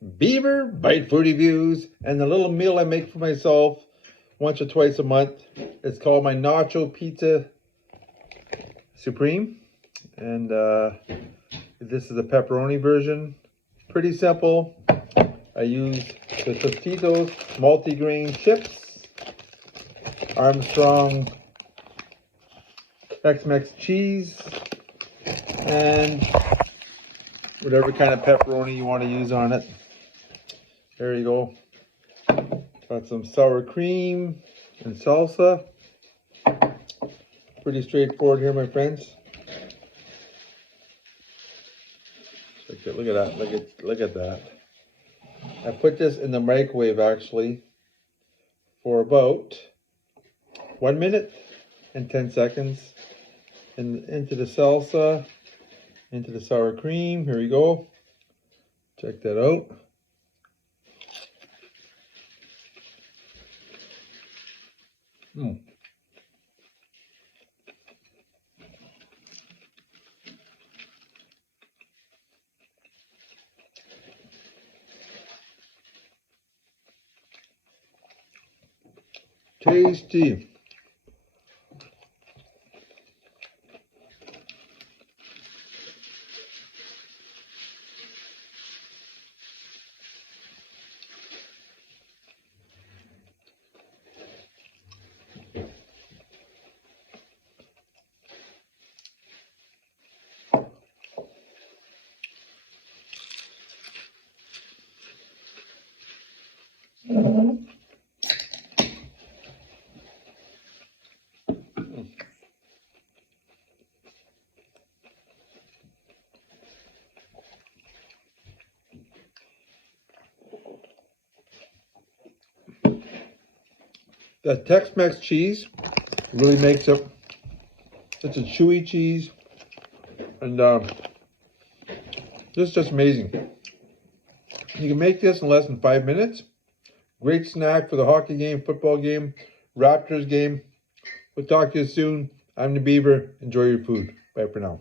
Beaver Bite Food Reviews, and the little meal I make for myself once or twice a month. It's called my Nacho Pizza Supreme, and this is the pepperoni version. Pretty simple. I use the Tostitos multi-grain chips, Armstrong Tex-Mex cheese, and whatever kind of pepperoni you want to use on it. There you go. Got some sour cream and salsa. Pretty straightforward here, my friends. Look at that. Look at that. I put this in the microwave actually for about 1 minute and 10 seconds. And into the salsa, into the sour cream. Here we go. Check that out. Tasty. The Tex-Mex cheese really makes it. It's a chewy cheese, and this is just amazing. You can make this in less than 5 minutes. Great snack for the hockey game, football game, Raptors game. We'll talk to you soon. I'm the Beaver. Enjoy your food. Bye for now.